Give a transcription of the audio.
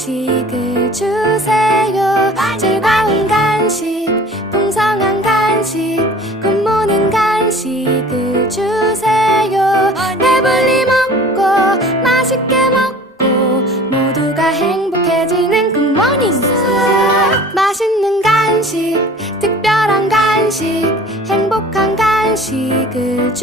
간식을 주세요. 즐거운 간식, 풍성한 간식, 굿모닝 간식을 주세요. 배불리 먹고 맛있게 먹고 모두가 행복해지는 굿모닝. 맛있는 간식, 특별한 간식, 행복한 간식을